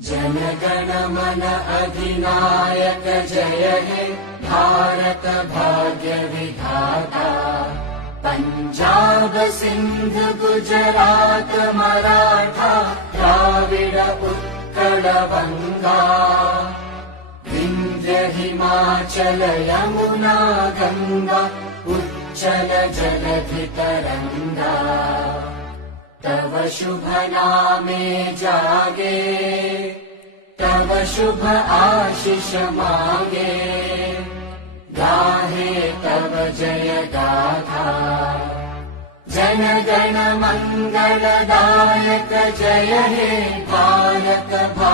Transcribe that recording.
जनगण मन अधिनायक जय हे भारत भाग्य विधाता। पंजाब सिंध गुजरात मराठा द्राविड उत्कल बंगा। विंध्य हिमाचल यमुना गंगा उच्चल जलधि तरंगा। तव शुभ नामे जागे तव शुभ आशीष मांगे। गाहे तव जय गाथा जन गण मंगलदायक जय हे भारत भाग्य